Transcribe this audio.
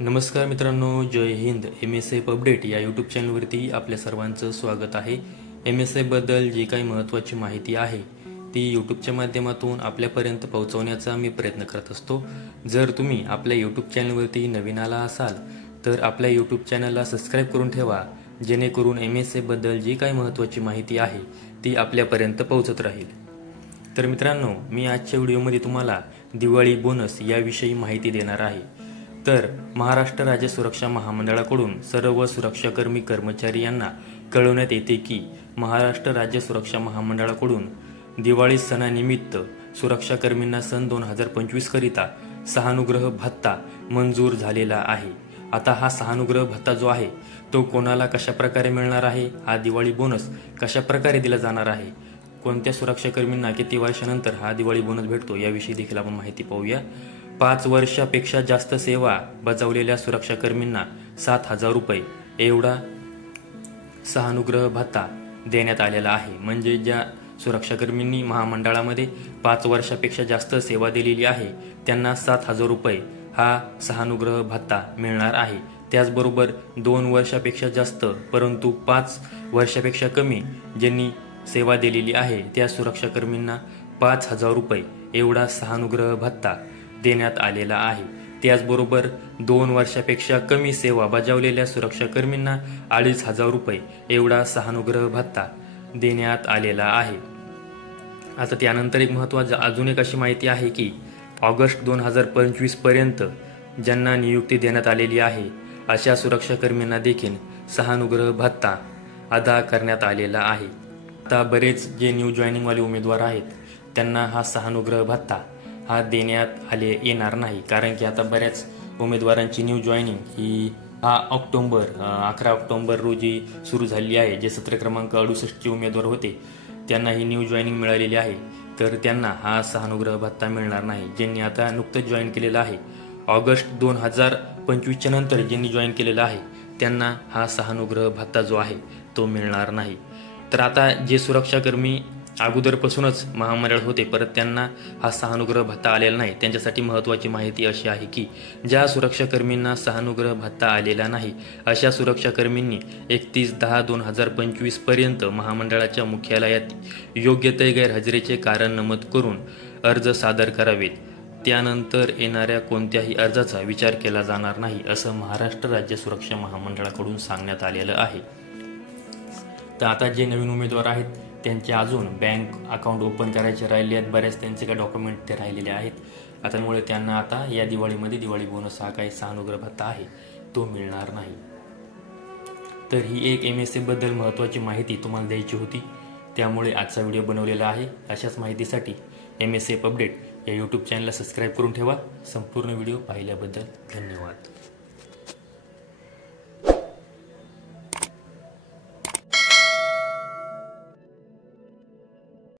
नमस्कार मित्रांनो, जय Hind. MSF update या यूट्यूब चॅनलवरती आपल्या सर्वांचं स्वागत आहे. MSF बद्दल जी काही महत्त्वाची माहिती आहे ती यूट्यूबच्या माध्यमातून आपल्यापर्यंत पोहोचवण्याचा मी प्रयत्न करत असतो. जर तुम्ही आपल्या यूट्यूब चॅनलवरती नवीन आला असाल तर आपल्या यूट्यूब चॅनलला सबस्क्राईब करून ठेवा, जेणेकरून MSF बद्दल जी काही महत्त्वाची माहिती आहे ती आपल्यापर्यंत पोहोचत राहील. तर मित्रांनो, मी आजच्या व्हिडिओमध्ये तुम्हाला दिवाळी बोनस याविषयी माहिती देणार आहे. तर महाराष्ट्र राज्य सुरक्षा महामंडळाकडून सर्व सुरक्षाकर्मी कर्मचारी यांना कळवण्यात येते की महाराष्ट्र राज्य सुरक्षा महामंडळाकडून दिवाळी सणानिमित्त सुरक्षाकर्मींना सन 2025 करिता सहानुग्रह भत्ता मंजूर झालेला आहे. आता हा सहानुग्रह भत्ता जो आहे तो कोणाला कशा प्रकारे मिळणार आहे, हा दिवाळी बोनस कशा प्रकारे दिला जाणार आहे, कोणत्या सुरक्षाकर्मींना किती वर्षानंतर हा दिवाळी बोनस भेटतो याविषयी देखील आपण माहिती पाहूया. 5 वर्षापेक्षा जास्त सेवा बजावलेल्या सुरक्षाकर्मींना 7,000 रुपये एवढा सहानुग्रह भत्ता देण्यात आलेला आहे. म्हणजे ज्या सुरक्षाकर्मींनी महामंडळामध्ये 5 वर्षापेक्षा जास्त सेवा दिलेली आहे त्यांना 7,000 रुपये हा सहानुग्रह भत्ता मिळणार आहे. त्याचबरोबर 2 वर्षापेक्षा जास्त परंतु 5 वर्षापेक्षा कमी ज्यांनी सेवा दिलेली आहे त्या सुरक्षाकर्मींना 5,000 रुपये एवढा सहानुग्रह भत्ता देण्यात आलेला आहे. त्याचबरोबर 2 वर्षापेक्षा कमी सेवा बजावलेल्या सुरक्षाकर्मींना 2,500 रुपये एवढा सहानुग्रह भत्ता देण्यात आलेला आहे. आता त्यानंतर एक महत्त्वाची अजून एक अशी माहिती आहे की ऑगस्ट 2025 पर्यंत ज्यांना नियुक्ती देण्यात आलेली आहे अशा सुरक्षाकर्मींना देखील सहानुग्रह भत्ता अदा करण्यात आलेला आहे. आता बरेच जे न्यू जॉईनिंगवाले उमेदवार आहेत त्यांना हा सहानुग्रह भत्ता हा देण्यात येणार नाही, कारण की आता बऱ्याच उमेदवारांची न्यू जॉईनिंग ही 11 ऑक्टोबर रोजी सुरू झाली आहे. जे सत्र क्रमांक 68चे उमेदवार होते त्यांना ही न्यू जॉईनिंग मिळालेली आहे, तर त्यांना हा सहानुग्रह भत्ता मिळणार नाही. ज्यांनी आता नुकतंच जॉईन केलेलं आहे ऑगस्ट 2025च्या नंतर ज्यांनी जॉईन केलेलं आहे त्यांना हा सहानुग्रह भत्ता जो आहे तो मिळणार नाही. तर आता जे सुरक्षाकर्मी अगोदरपासूनच महामंडळ होते परत त्यांना हा सहानुग्रह भत्ता आलेला नाही, त्यांच्यासाठी महत्त्वाची माहिती अशी आहे की ज्या सुरक्षाकर्मींना सहानुग्रह भत्ता आलेला नाही अशा सुरक्षाकर्मींनी 31/10/2025 पर्यंत महामंडळाच्या मुख्यालयात योग्य ते गैरहजेरीचे कारण नमूद करून अर्ज सादर करावेत. त्यानंतर येणाऱ्या कोणत्याही अर्जाचा विचार केला जाणार नाही असं महाराष्ट्र राज्य सुरक्षा महामंडळाकडून सांगण्यात आलेलं आहे. तर आता जे नवीन उमेदवार आहेत त्यांचे अजून बँक अकाउंट ओपन करायचे राहिले आहेत, बरेच त्यांचे काही डॉक्युमेंट ते राहिलेले आहेत. आता त्यामुळे त्यांना आता या दिवाळीमध्ये दिवाळी बोनस हा काही सहानुग्रह भत्ता आहे तो मिळणार नाही. तर ही एक MSF बद्दल महत्त्वाची माहिती तुम्हाला द्यायची होती, त्यामुळे आजचा व्हिडिओ बनवलेला आहे. अशाच माहितीसाठी MSF अपडेट या यूट्यूब चॅनलला सबस्क्राईब करून ठेवा. संपूर्ण व्हिडिओ पाहिल्याबद्दल धन्यवाद.